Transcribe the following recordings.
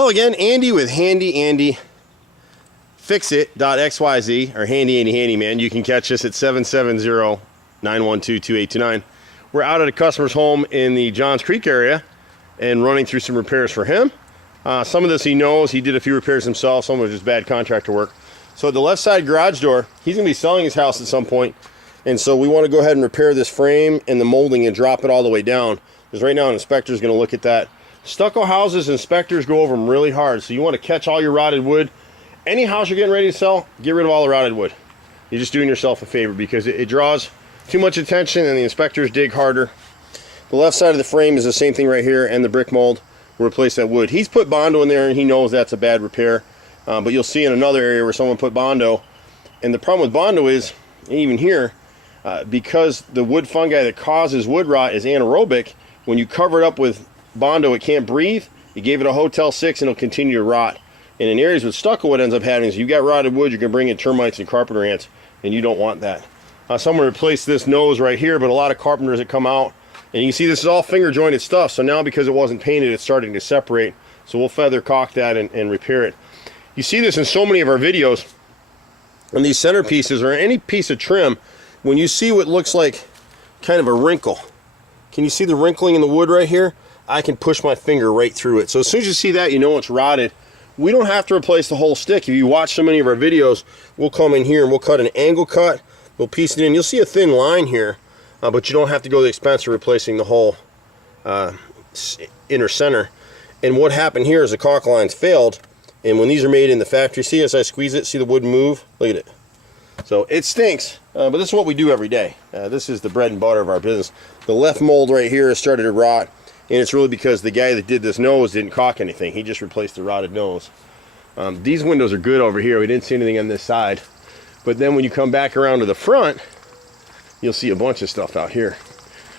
Hello again, Andy with HandyAND Fixit.xyz, or HandyAND Handyman. You can catch us at 770-912-2829. We're out at a customer's home in the Johns Creek area and running through some repairs for him. Some of this he knows. He did a few repairs himself. Some was just bad contractor work. So the left side garage door, he's going to be selling his house at some point. And so we want to go ahead and repair this frame and the molding and drop it all the way down. Because right now an inspector is going to look at that. Stucco houses, inspectors go over them really hard. So you want to catch all your rotted wood. Any house you're getting ready to sell, get rid of all the rotted wood. You're just doing yourself a favor because it draws too much attention and the inspectors dig harder. The left side of the frame is the same thing right here, and the brick mold will replace that wood. He's put Bondo in there and he knows that's a bad repair. But you'll see in another area where someone put Bondo. And the problem with Bondo is, even here, because the wood fungi that causes wood rot is anaerobic, when you cover it up with Bondo, it can't breathe. You gave it a Hotel 6 and it'll continue to rot. And in areas with stucco, what ends up happening is you got rotted wood, you can bring in termites and carpenter ants, and you don't want that. Someone replaced this nose right here, but a lot of carpenters that come out, and you can see this is all finger jointed stuff. So now because it wasn't painted, it's starting to separate. So we'll feather caulk that and repair it. You see this in so many of our videos. On these centerpieces or any piece of trim, when you see what looks like kind of a wrinkle, can you see the wrinkling in the wood right here? I can push my finger right through it. So as soon as you see that, you know it's rotted. We don't have to replace the whole stick. If you watch so many of our videos, we'll come in here and we'll cut an angle cut. We'll piece it in. You'll see a thin line here, but you don't have to go to the expense of replacing the whole inner center. And what happened here is the caulk lines failed. And when these are made in the factory, see as I squeeze it, see the wood move? Look at it. So it stinks, but this is what we do every day. This is the bread and butter of our business. The left mold right here has started to rot. And it's really because the guy that did this nose didn't caulk anything. He just replaced the rotted nose. These windows are good over here. We didn't see anything on this side. But then when you come back around to the front, you'll see a bunch of stuff out here.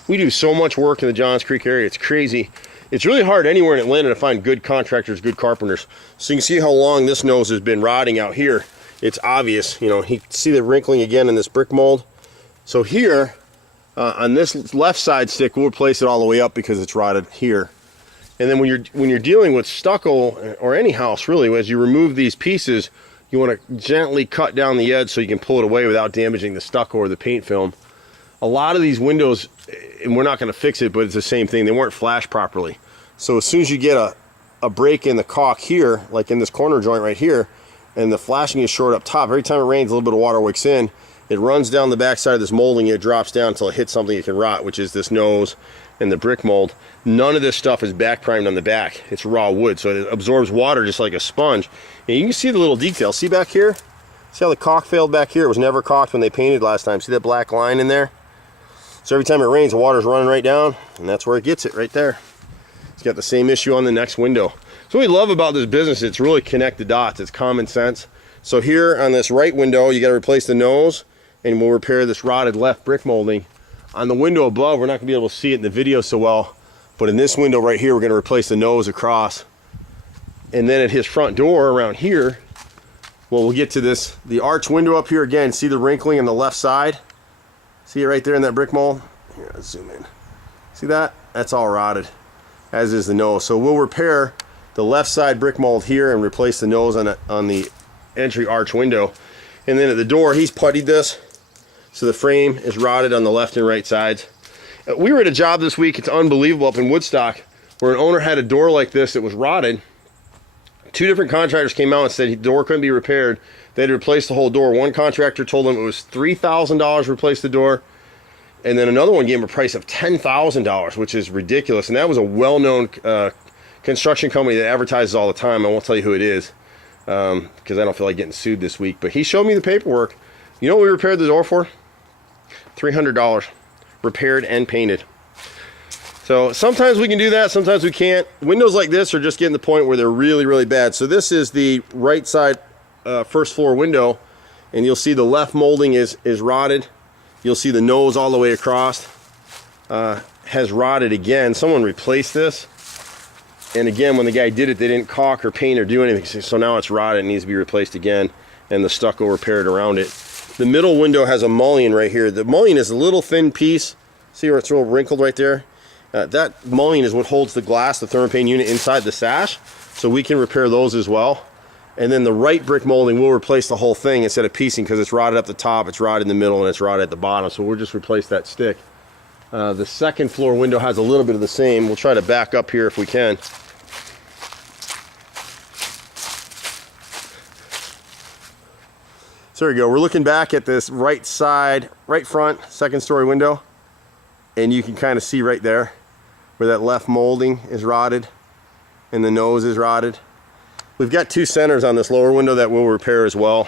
We do so much work in the Johns Creek area. It's crazy. It's really hard anywhere in Atlanta to find good contractors, good carpenters. So you can see how long this nose has been rotting out here. It's obvious. You know, you see the wrinkling again in this brick mold. So here, on this left side stick, we'll replace it all the way up because it's rotted here. And then when you're dealing with stucco or any house really, as you remove these pieces, you want to gently cut down the edge so you can pull it away without damaging the stucco or the paint film. A lot of these windows, and we're not going to fix it, but it's the same thing. They weren't flashed properly. So as soon as you get a break in the caulk here, like in this corner joint right here, and the flashing is short up top, every time it rains, a little bit of water wicks in. It runs down the back side of this molding, and it drops down until it hits something it can rot, which is this nose and the brick mold. None of this stuff is back primed on the back. It's raw wood, so it absorbs water just like a sponge. And you can see the little details. See back here? See how the caulk failed back here? It was never caulked when they painted last time. See that black line in there? So every time it rains, the water's running right down, and that's where it gets it, right there. It's got the same issue on the next window. So what we love about this business, it's really connect the dots. It's common sense. So here on this right window, you got to replace the nose, and we'll repair this rotted left brick molding. On the window above, we're not going to be able to see it in the video so well, but in this window right here, we're going to replace the nose across. And then at his front door around here, well, we'll get to this, the arch window up here again. See the wrinkling on the left side? See it right there in that brick mold? Here, let's zoom in. See that? That's all rotted, as is the nose. So we'll repair the left side brick mold here and replace the nose on the entry arch window. And then at the door, he's puttied this, so the frame is rotted on the left and right sides. We were at a job this week, it's unbelievable, up in Woodstock, where an owner had a door like this that was rotted. Two different contractors came out and said the door couldn't be repaired. They had to replace the whole door. One contractor told them it was $3,000 to replace the door, and then another one gave him a price of $10,000, which is ridiculous. And that was a well-known construction company that advertises all the time. I won't tell you who it is, because I don't feel like getting sued this week. But he showed me the paperwork. You know what we repaired the door for? $300, repaired and painted. So sometimes we can do that, sometimes we can't. Windows like this are just getting to the point where they're really, really bad. So this is the right side first floor window, and you'll see the left molding is rotted. You'll see the nose all the way across has rotted again. Someone replaced this, and again, when the guy did it, they didn't caulk or paint or do anything. So now it's rotted and needs to be replaced again, and the stucco repaired around it. The middle window has a mullion right here. The mullion is a little thin piece. See where it's real wrinkled right there? That mullion is what holds the glass, the thermopane unit, inside the sash. so we can repair those as well. And then the right brick molding, we'll replace the whole thing instead of piecing, because it's rotted up the top, it's rotted in the middle, and it's rotted at the bottom. So we'll just replace that stick. The second floor window has a little bit of the same. We'll try to back up here if we can. So there you go. We're looking back at this right side, right front, second story window. And you can kind of see right there where that left molding is rotted and the nose is rotted. We've got two centers on this lower window that we'll repair as well.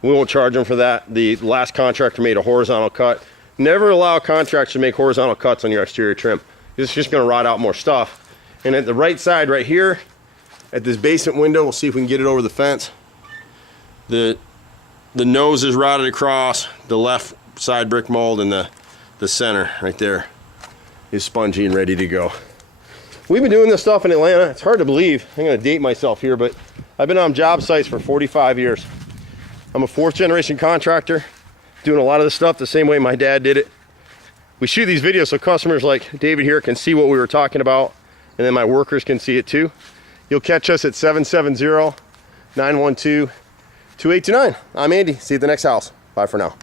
We won't charge them for that. The last contractor made a horizontal cut. Never allow contractors to make horizontal cuts on your exterior trim. It's just going to rot out more stuff. And at the right side right here, at this basement window, we'll see if we can get it over the fence. The nose is rotted across, the left side brick mold, and the center right there is spongy and ready to go. We've been doing this stuff in Atlanta. It's hard to believe. I'm going to date myself here, but I've been on job sites for 45 years. I'm a 4th generation contractor, doing a lot of this stuff the same way my dad did it. We shoot these videos so customers like David here can see what we were talking about, and then my workers can see it too. You'll catch us at 770-912-2829. I'm Andy. See you at the next house. Bye for now.